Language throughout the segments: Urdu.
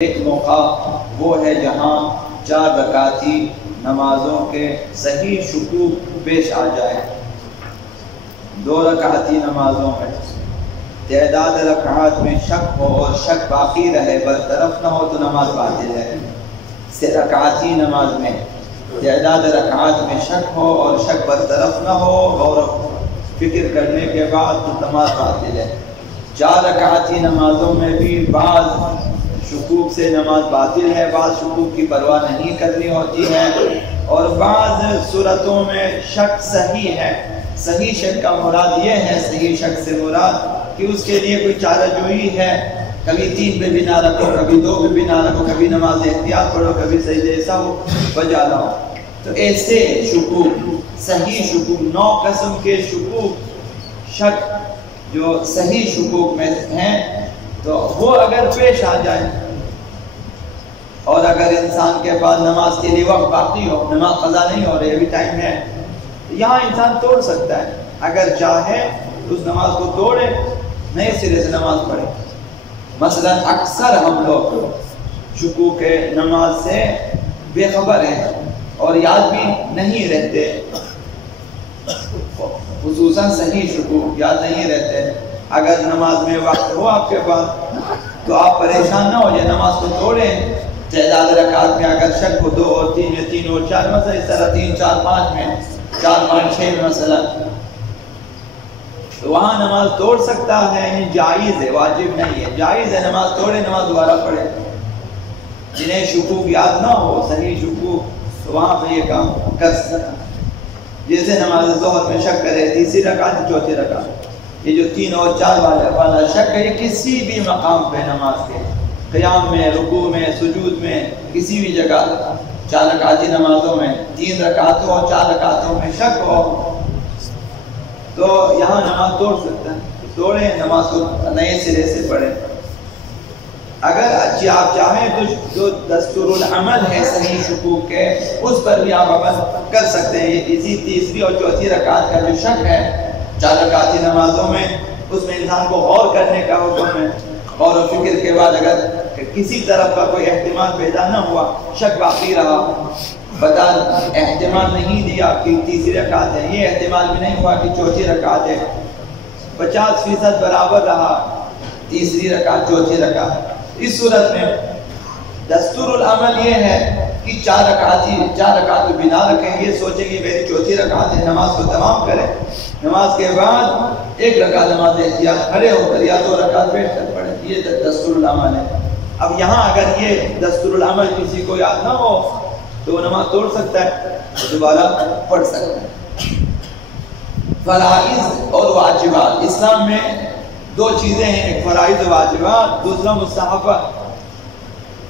ایک موقع وہ ہے جہاں 4 رکعتی نمازوں کے صحیح شکوک پیش آ جائے۔ 2 رکعتی نمازوں میں تعداد رکعات میں شک ہو اور شک باقی رہے، برطرف نہ ہو تو نماز باطل ہے۔ 3 رکعتی نماز میں تعداد رکعات میں شک ہو اور شک برطرف نہ ہو، غور و فکر کرنے کے بعد تو نماز باطل ہے۔ 4 رکعتی نمازوں میں بھی بعض شکوک سے نماز باطل ہے، بعض شکوک کی پرواہ نہیں کرنی ہوتی ہے، اور بعض صورتوں میں شک صحیح ہے۔ صحیح شک کا مراد یہ ہے، صحیح شک سے مراد کہ اس کے لیے کوئی چارہ جوئی ہے، کبھی 3 پہ بھی نہ رکھو، کبھی 2 پہ بھی نہ رکھو، کبھی نماز احتیاط پڑھو، کبھی سجدے ایسا ہو بجا لاؤ۔ تو ایسے شکوک، صحیح شکوک، 9 قسم کے شکوک، شک جو صحیح شکوک میں ہیں، تو وہ اگر پیش آ جائے اور اگر انسان کے پاس نماز کے لیے وقت باقی ہو، نماز قضا نہیں ہو رہی، ابھی ٹائم ہے، یہاں انسان توڑ سکتا ہے۔ اگر چاہے اس نماز کو توڑے، نئے سرے سے نماز پڑھے۔ مثلا اکثر ہم لوگ شکوک نماز سے بے خبر ہیں اور یاد بھی نہیں رہتے، خصوصاً صحیح شکوک یاد نہیں رہتے۔ اگر نماز میں وقت ہو آپ کے پاس تو آپ پریشان نہ ہو جائے، نماز کو توڑیں۔ تعداد رکعات میں اگر شک ہو 2 اور 3 یا 3 اور 4، مثلا اس طرح 3 4 5 میں، 4 5 6 میں مثلا، تو وہاں نماز توڑ سکتا ہے، یعنی جائز ہے، واجب نہیں ہے، جائز ہے نماز توڑے، نماز دوبارہ پڑھے۔ جنہیں شکوک یاد نہ ہو، صحیح شکوک، تو وہاں پہ یہ کام کر سکتا۔ جیسے نماز ظہر میں شک کرے، تیسری رکعت 4تھی رکعت، یہ جو 3 اور 4 والا شک ہے، یہ کسی بھی مقام پہ نماز کے قیام میں، رکوع میں، سجود میں، کسی بھی جگہ 4 رکعتی نمازوں میں 3 رکعتوں اور 4 رکعتوں میں شک ہو تو یہاں نماز توڑ سکتا ہے، توڑیں، نماز کو نئے سرے سے پڑھیں۔ اگر آپ چاہیں تو جو دستور العمل ہے صحیح شکوک کے، اس پر بھی آپ عمل کر سکتے ہیں۔ اسی تیسری اور چوتھی رکعت کا جو شک ہے 4 رکعتی نمازوں میں، اس میں انسان کو غور کرنے کا حکم ہے۔ غور و فکر کے بعد اگر کسی طرف کا کوئی احتمال پیدا نہ ہوا، شک باقی رہا، پتہ احتمال نہیں دیا کہ تیسری رکعت ہے، یہ احتمال بھی نہیں ہوا کہ چوتھی رکعت ہے، 50% برابر رہا تیسری رکعت چوتھی رکعت، اس صورت میں دستور العمل یہ ہے کہ 4 رکعت بنا رکھیں، یہ سوچیں کہ میری چوتھی رکعت ہے، نماز کو تمام کریں، نماز کے بعد 1 رکعت نماز احتیاط کھڑے ہو کر یا 2 رکعت بیٹھ کر پڑھیں، یہ دستور العمل ہے۔ اب یہاں اگر یہ دستور العمل کسی کو یاد نہ ہو تو وہ نماز توڑ سکتا ہے، دوبارہ پڑھ سکتا ہے۔ فرائض اور واجبات، اسلام میں 2 چیزیں ہیں، ایک فرائض و واجبات، دوسرا مستحبات۔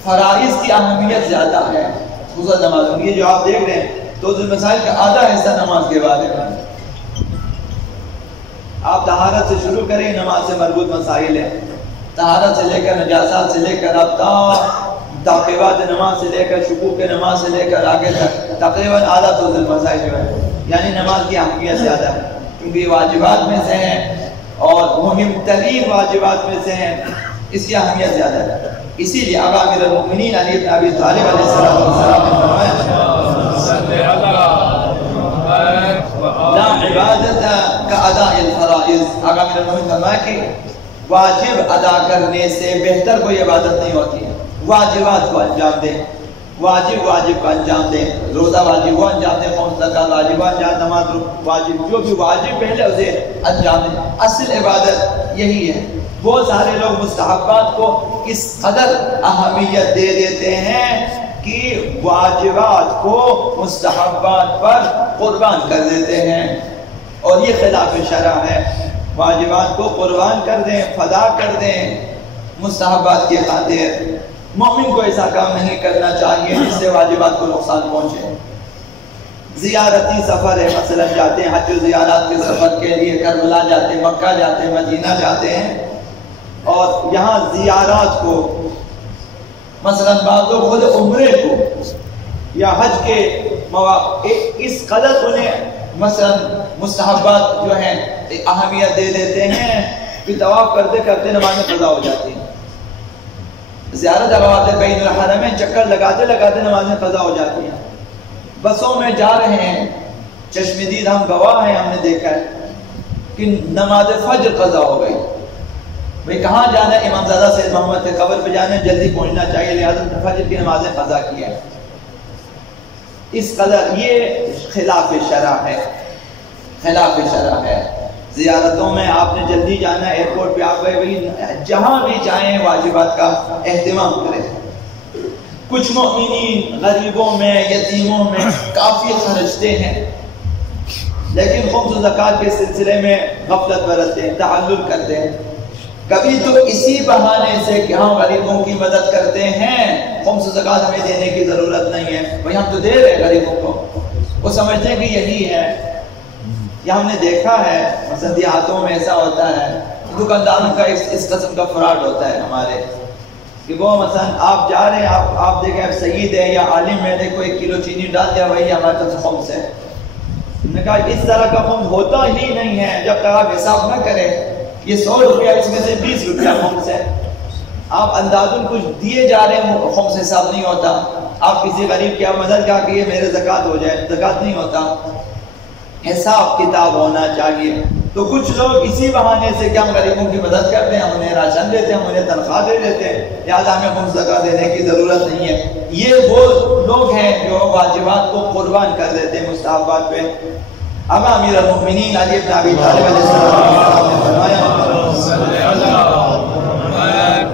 فرائض کی اہمیت زیادہ ہے خصوصاً نمازوں میں، یہ جو آپ دیکھ رہے ہیں تو مسائل کا آدھا حصہ نماز کے بعد ہے۔ آپ طہارت سے شروع کریں، نماز سے مربوط مسائل ہیں، طہارت سے لے کر نجاسات سے لے کر اب تعقیبات نماز سے لے کر شکوک نماز سے لے کر آگے تک تقریباً آدھا تو مسائل جو ہے، یعنی نماز کی اہمیت زیادہ ہے کیونکہ یہ واجبات میں سے ہیں اور مہم ترین واجبات میں سے ہیں، اس کی اہمیت زیادہ ہے۔ اسی لیے آقا امیر المؤمنین علی بن ابی طالب علیہ السلام نے فرمایا لا عبادت کا ادا الفرائض، آقا امیر المؤمنین فرمایا کہ واجب ادا کرنے سے بہتر کوئی عبادت نہیں ہوتی ہے۔ واجبات کو انجام دیں، واجب کا انجام دیں، روزہ واجب کو انجام دیں، 5 زکات واجب انجام، نماز واجب، جو بھی واجب پہلے اسے انجام دیں۔ اصل عبادت یہی ہے۔ بہت سارے لوگ مستحبات کو اس قدر اہمیت دے دیتے ہیں کہ واجبات کو مستحبات پر قربان کر دیتے ہیں، اور یہ خلاف شرع ہے۔ واجبات کو قربان کر دیں، فدا کر دیں مستحبات کی خاطر۔ مومن کو ایسا کام نہیں کرنا چاہیے جس سے واجبات کو نقصان پہنچے۔ زیارتی سفر ہے، مثلا جاتے ہیں حج و زیارات کے سفر کے لیے، کربلا جاتے ہیں، مکہ جاتے ہیں، مدینہ جاتے ہیں، اور یہاں زیارات کو مثلا بعض لوگ خود عمرے کو یا حج کے مواقع اس قدر انہیں مثلا مستحبات جو ہیں اہمیت دے دیتے ہیں کہ طواف کرتے کرتے نمازیں قضا ہو جاتی ہیں۔ زیارت اغوات بین الحرمین چکر لگاتے لگاتے نمازیں قضا ہو جاتی ہیں. بسوں میں جا رہے ہیں، چشم دید ہم گواہ ہیں، ہم نے دیکھا ہے کہ نماز فجر قضا ہو گئی. بھئی کہاں جانا ہے؟ امام زادہ سید محمد کے قبر پہ جانا ہے، جلدی پہنچنا چاہیے، لہذا فجر کی نمازیں قضا کی ہے. اس قدر یہ خلاف شرع ہے، خلاف شرع ہے. زیارتوں میں آپ نے جلدی جانا ہے، ایئرپورٹ پہ آپ گئے، جہاں بھی جائیں واجبات کا اہتمام کریں. کچھ مومنین غریبوں میں، یتیموں میں کافی خرچتے ہیں، لیکن خمس و زکوٰۃ کے سلسلے میں غفلت برتتے ہیں، تعلل کرتے ہیں. کبھی تو اسی بہانے سے کہ ہم غریبوں کی مدد کرتے ہیں، خمس و زکوٰۃ ہمیں دینے کی ضرورت نہیں ہے، بھئی ہم تو دے رہے غریبوں کو، وہ سمجھتے ہیں کہ یہی ہے. یہ ہم نے دیکھا ہے مثلا دیہاتوں میں ایسا ہوتا ہے، دکانداروں کا اس قسم کا فراڈ ہوتا ہے ہمارے، کہ وہ مثلا آپ جا رہے ہیں، آپ دیکھیں آپ سید ہے یا عالم ہے، دیکھو 1 کلو چینی ڈال دیا، وہی ہمارے طرف خمس ہے. ہم نے کہا اس طرح کا خمس ہوتا ہی نہیں ہے جب تک آپ حساب نہ کریں. یہ 100 روپیہ، اس میں سے 20 روپیہ خمس ہے. آپ اندازن کچھ دیے جا رہے ہیں، خمس حساب نہیں ہوتا. آپ کسی غریب کی مدد کہا کہ یہ میرے زکوٰۃ ہو جائے، زکوٰۃ نہیں ہوتا، حساب کتاب ہونا چاہیے. تو کچھ لوگ اسی بہانے سے کہ ہم غریبوں کی مدد کرتے ہیں، ہم انہیں راشن دیتے ہیں، ہم انہیں تنخواہ دے دیتے ہیں، لہٰذا ہمیں خمس زکوٰۃ دینے کی ضرورت نہیں ہے. یہ وہ لوگ ہیں جو واجبات کو قربان کر دیتے ہیں مستحبات پہ. اب امیر المؤمنین علی بن ابی طالب علیہ السلام نے فرمایا،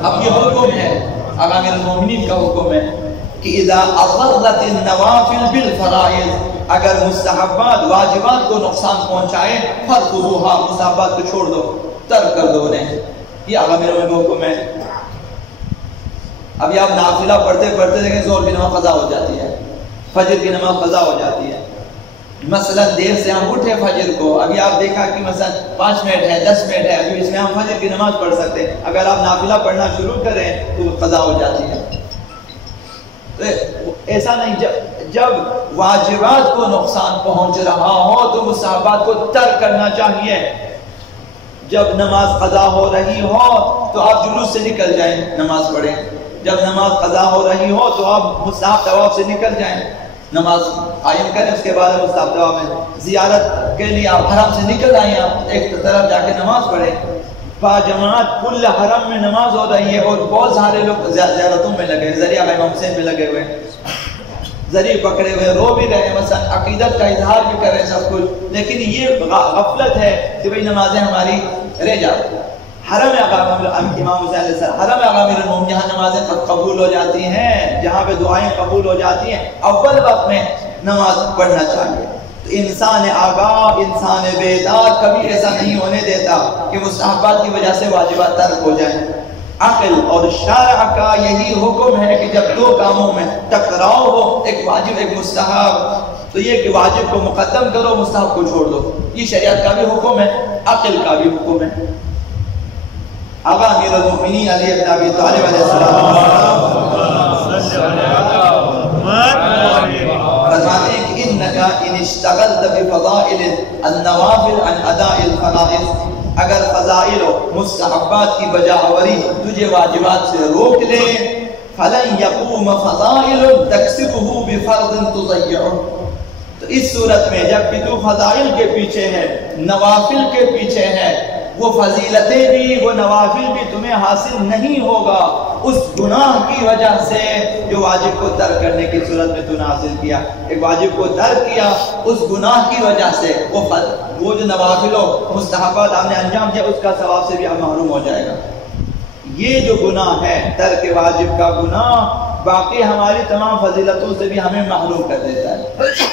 اب یہ حکم ہے، اب امیر المؤمنین کا حکم ہے کہ اذا اضرت النوافل بالفرائض، اگر مستحبات واجبات کو نقصان پہنچائے، فرضوها، مستحبات کو چھوڑ دو، ترک کر دو انہیں. یہ امیر المؤمنین کا حکم ہے. ابھی آپ نافلہ پڑھتے پڑھتے دیکھیں ظہر کی نماز قضا ہو جاتی ہے، فجر کی نماز قضا ہو جاتی ہے. مثلا دیر سے ہم اٹھے فجر کو، ابھی آپ دیکھا کہ مثلا 5 منٹ ہے، 10 منٹ ہے، ابھی اس میں ہم فجر کی نماز پڑھ سکتے ہیں. اگر آپ نافلہ پڑھنا شروع کریں تو قضا ہو جاتی ہے. ایسا نہیں، جب واجبات کو نقصان پہنچ رہا ہو تو مستحبات کو ترک کرنا چاہیے. جب نماز قضا ہو رہی ہو تو آپ جلوس سے نکل جائیں، نماز پڑھیں. جب نماز قضا ہو رہی ہو تو آپ مستحب طواف سے نکل جائیں، نماز قائم کریں. اس کے بعد مستحب طواف میں زیارت کے لیے آپ حرم سے نکل آئیں، آپ ایک طرف جا کے نماز پڑھیں. باجماعت کل حرم میں نماز ہو رہی ہے اور بہت سارے لوگ زیارتوں میں لگے ہیں، ذریعہ امام حسین میں لگے ہوئے ہیں، ذریعے پکڑے ہوئے، رو بھی رہے ہیں، مثلا عقیدت کا اظہار بھی کر رہے ہیں سب کچھ. لیکن یہ غفلت ہے کہ بھئی نمازیں ہماری رہ جاتی ہیں. حرم امام حسین علیہ السلام، حرم امیر المومنین، جہاں نمازیں قبول ہو جاتی ہیں، جہاں پہ دعائیں قبول ہو جاتی ہیں، اول وقت میں نماز پڑھنا چاہیے. تو انسان آگاہ، انسان بیدار کبھی ایسا نہیں ہونے دیتا کہ مستحبات کی وجہ سے واجبات ترک ہو جائیں. عقل اور شرع کا یہی حکم ہے کہ جب 2 کاموں میں ٹکراؤ ہو، ایک واجب ایک مستحب، تو یہ کہ واجب کو مقدم کرو، مستحب کو چھوڑ دو. یہ شریعت کا بھی حکم ہے، عقل کا بھی حکم ہے. آقا امیر المؤمنین علی بن ابی طالب علیہ السلام فرماتے ہیں کہ انکا ان اشتغلت بفضائل النوافل عن اداء الفرائض، اگر فضائل و مستحبات کی بجاوری تجھے واجبات سے روک لے، فلن یقوم فضائل تکسبہ بفرض تضیعہ، تو اس صورت میں جب کہ تو فضائل کے پیچھے ہے، نوافل کے پیچھے ہے، وہ فضیلتیں بھی، وہ نوافل بھی تمہیں حاصل نہیں ہوگا اس گناہ کی وجہ سے جو واجب کو ترک کرنے کی صورت میں تو نے حاصل کیا. ایک واجب کو ترک کیا اس گناہ کی وجہ سے، وہ جو نوافل و مستحبات آپ نے انجام دیا اس کا ثواب سے بھی آپ محروم ہو جائے گا. یہ جو گناہ ہے ترک واجب کا گناہ، باقی ہماری تمام فضیلتوں سے بھی ہمیں محروم کر دیتا ہے.